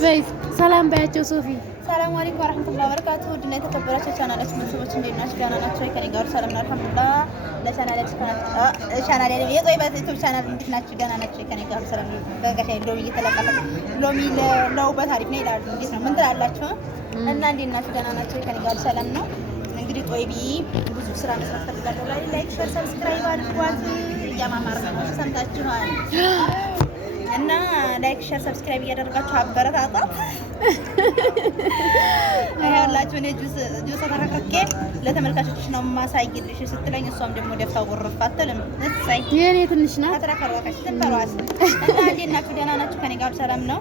በይስ ሰላም ባያቸው ሶፊ። ሰላም አለይኩም ወራህመቱላሂ ወበረካቱሁ። ውድና የተከበራችሁ ቻናላችን ቤተሰቦች እንዴት ናችሁ? ደህና ናችሁ? ከኔ ጋር ሰላም ነው አልሐምዱሊላህ። ለቻናላችን የጦይባ ዩቲዩብ ቻናል እንዴት ናችሁ? ደህና ናችሁ? ከኔ ጋር ሰላም ነው። በጋሻ ሎሚ እየተለቀቀ ሎሚ ለውበት አሪፍ ነው ይላሉ። እንዴት ነው? ምን ትላላችሁ? እና እንዴት ናችሁ? ደህና ናችሁ? ከኔ ጋር ሰላም ነው። እንግዲህ ጦይቢ ብዙ ስራ መስራት ፈልጋለሁ። ላይክ፣ ሼር፣ ሰብስክራይብ አድርጓት። እያማማር ነው ሰምታችኋል። እና ላይክ ሼር ሰብስክራይብ እያደረጋችሁ አበረታታት። ያላችሁ እኔ ጁስ ተራከከ ለተመልካቾች ነው ማሳይልሽ ስትለኝ እሷም ደግሞ ደፍታው ጉርፍ አትልም። እሰይ የኔ ትንሽ ናት ተራከረዋካሽ ተፈራዋስ። እና እንዴት ናችሁ? ደህና ናችሁ? ከኔ ጋር ሰላም ነው።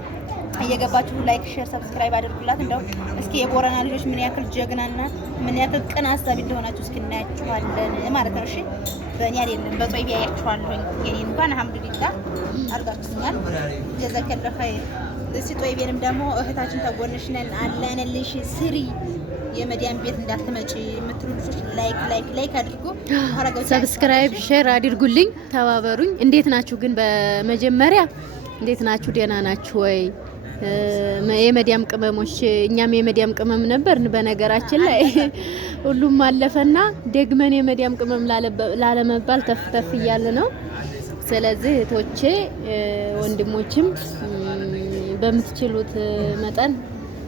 እየገባችሁ ላይክ ሼር ሰብስክራይብ አድርጉላት። እንደው እስኪ የቦረና ልጆች ምን ያክል ጀግናና ምን ያክል ቅን አሳቢ እንደሆናችሁ እስኪ እናያችኋለን ማለት ነው። እሺ በእኔ አይደለም በጦይቢ ያያችኋለሁ። የኔ እንኳን አልሐምዱሊላህ አርጋችሁኛል። ጀዛከላ ኸይር። እስቲ ጦይቤንም ደግሞ እህታችን ተጎንሽ ነን አለንልሽ ስሪ የመዲያን ቤት እንዳትመጪ የምትሉ ልጆች ላይክ አድርጉ። ሰብስክራይብ ሼር አድርጉልኝ፣ ተባበሩኝ። እንዴት ናችሁ ግን? በመጀመሪያ እንዴት ናችሁ? ደህና ናችሁ ወይ? የመዲያም ቅመሞች እኛም የመዲያም ቅመም ነበርን። በነገራችን ላይ ሁሉም አለፈና ደግመን የመዲያም ቅመም ላለመባል ተፍተፍ እያለ ነው። ስለዚህ እህቶቼ ወንድሞችም በምትችሉት መጠን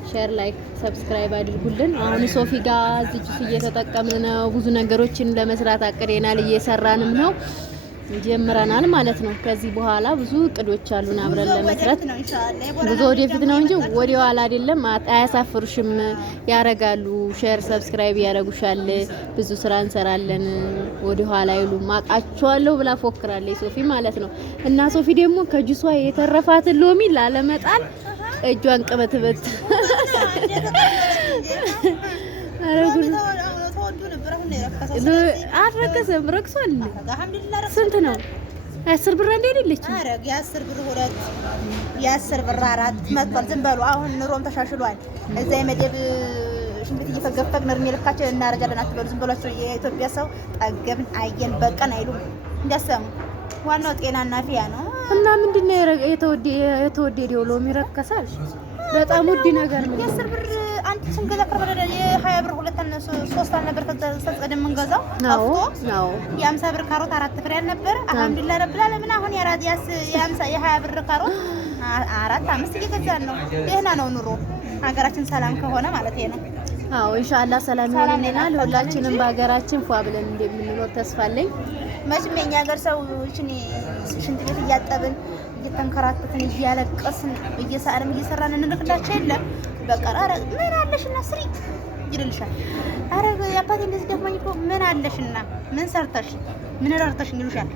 ሼር ላይክ ሰብስክራይብ አድርጉልን። አሁን ሶፊ ጋር እዚች እየተጠቀምን ነው። ብዙ ነገሮችን ለመስራት አቅደናል፣ እየሰራንም ነው፣ ጀምረናል ማለት ነው። ከዚህ በኋላ ብዙ እቅዶች አሉን አብረን ለመስራት። ብዙ ወደፊት ነው እንጂ ወደ ኋላ አይደለም። አያሳፍሩሽም፣ ያረጋሉ። ሼር ሰብስክራይብ ያረጉሻል። ብዙ ስራ እንሰራለን፣ ወደ ኋላ አይሉም። አውቃቸዋለሁ ብላ ፎክራለች ሶፊ ማለት ነው። እና ሶፊ ደግሞ ከጁሷ የተረፋትን ሎሚ ላለመጣል እጇን ቅበትበት አልረከሰም፣ ረክሷል። ስንት ነው? 10 ብር እንደ አይደለች? አረ የ10 ብር ሁለት የ10 ብር አራት መጥቷል። ዝም በሉ። አሁን ኑሮም ተሻሽሏል። እዛ የመደብ ሽንት እየፈገፈግን እድሜ ልካችን እናረጃለን አትበሉ። ዝም በሏቸው። የኢትዮጵያ ሰው ጠገብን አየን በቀን አይሉም። እንዳሰሙ ዋናው ጤናና ፊያ ነው። እና ምንድነው የተወደደው ሎሚ ረከሳል? በጣም ውድ ነገር ነው። የ10 ብር አንቺ ስንገዛ ከበረደ የ20 ብር ሁለት እና 3 አልነበር ተጸደም መንገዛው አፍቶ የ50 ብር ካሮት 4 ፍሬ አልነበር። አልሐምዱሊላህ ረብል ዓለሚን። አሁን የ20 ብር ካሮት 4-5 እየገዛን ነው። ደህና ነው ኑሮ። ሀገራችን ሰላም ከሆነ ማለት ነው። አዎ ኢንሻአላህ ሰላም ይሆንልናል። ሁላችንም በሀገራችን ፏ ብለን እንደምንኖር ተስፋ አለኝ። መቼም የኛ ሀገር ሰው ሽንት ቤት እያጠብን እየተንከራተትን እያለቀስን እየሳለም እየሰራን እንልክላቸው የለም። በቃ አረ ምን አለሽና ስሪ ይልልሻል። አረ ያባቴ እንደዚህ ደክሞኝ እኮ ምን አለሽና ምን ሰርተሽ ምን ረርተሽ ይሉሻል።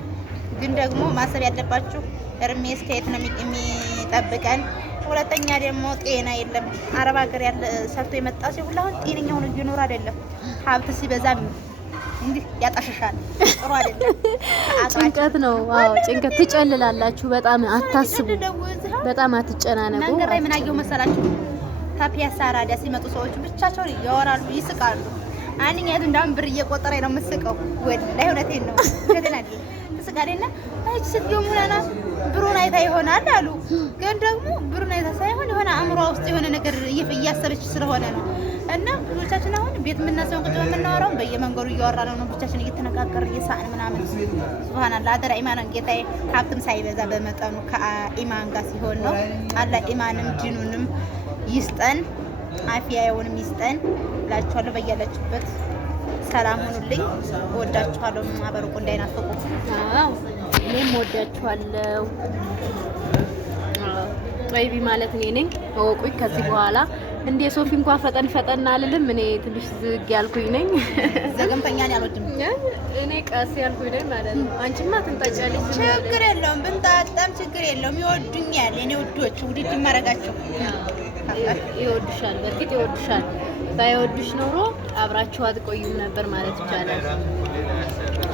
ግን ደግሞ ማሰብ ያለባችሁ እርሜስ ከየት ነው የሚጠብቀን? ሁለተኛ ደግሞ ጤና የለም። አረብ ሀገር ያለ ሰርቶ የመጣ ሲሆን ሁሉ አሁን ጤነኛ ሆኖ እየኖረ አይደለም። ሀብት ሲበዛ እንዴ ያጣሽሻል። ጥሩ አይደለም። ጭንቀት ነው። አዎ ጭንቀት ትጨልላላችሁ። በጣም አታስቡ፣ በጣም አትጨናነቁ። መንገድ ላይ ምን አየሁ መሰላችሁ? ታፒያሳ አራዳ ሲመጡ ሰዎች ብቻቸውን ያወራሉ፣ ይስቃሉ። አንኛቱ እንዳም ብር እየቆጠረ ነው የምስቀው። ወላሂ እውነቴን ነው። ከደናል ተስቃለና አይች ስትዩ ሙላና ብሩን አይታ ይሆናል አሉ። ግን ደግሞ ብሩን አይታ ሳይሆን የሆነ አእምሮ ውስጥ የሆነ ነገር እያሰበች ስለሆነ ነው። እና ብዙዎቻችን አሁን ቤት የምናሰውን ቁጭ የምናወራው በየመንገዱ እያወራን ነው። ብቻችን እየተነጋገርን እየሳቅን ምናምን። ሱብሃንአላህ አደራ ኢማንን ጌታዬ ሀብትም ሳይበዛ በመጠኑ ከኢማን ጋር ሲሆን ነው። አላህ ኢማንም ዲኑንም ይስጠን፣ አፊያውንም ይስጠን እላችኋለሁ። በያላችሁበት ሰላም ሁኑልኝ። እወዳችኋለሁ። ማበሩቁ እንዳይናፍቁ። አዎ እኔም እወዳችኋለሁ። ጦይቢ ማለት እኔ ነኝ። እወቁኝ። ከዚህ በኋላ እንደ ሶፊ እንኳን ፈጠን አልልም። እኔ ትንሽ ዝግ ያልኩኝ ነኝ። ዘገምተኛ ነኝ፣ አልወድም። እኔ ቀስ ያልኩኝ ነኝ ማለት ነው። አንቺማ ትንጣጫለሽ። ችግር የለውም፣ ብንጣጣም ችግር የለውም። ይወዱኛል። እኔ ውዶች ውድድ ማረጋቸው ይወዱሻል። በፊት ይወዱሻል። ባይወዱሽ ኖሮ አብራችሁ አትቆዩም ነበር ማለት ይቻላል።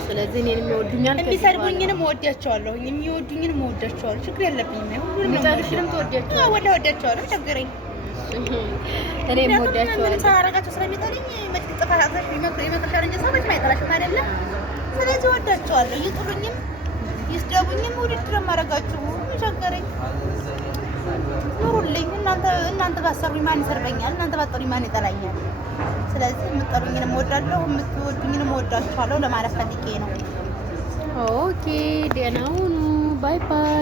ስለዚህ እኔንም ይወዱኛል። የሚሰድቡኝንም እወዳቸዋለሁ፣ የሚወዱኝንም እወዳቸዋለሁ። ችግር የለብኝም። ሁሉንም የሚጠሉሽንም ትወዳቸዋለሁ። እወዳቸዋለሁ። ችግረኝ እኔም እወዳቸዋለሁ። ሳያረጋቸው ስለሚጠሉኝ መች ጥፋታቸው ይመክርሻል እንጂ ሰው መች አይጠላሽም አይደለ? ስለዚህ እወዳቸዋለሁ። ይጥሉኝም ይስደቡኝም ውድድር ማረጋችሁ ቸገረኝ። ኑሩልኝ። እናንተ ባሰሩኝ ማን ይሰርበኛል? እናንተ ባጠሩኝ ማን ይጠላኛል? ስለዚህ የምትጠሉኝንም እወዳለሁ፣ የምትወዱኝንም እወዳችኋለሁ ለማለት ፈልጌ ነው። ኦኬ ደህና ሁኑ። ባይ ባይ።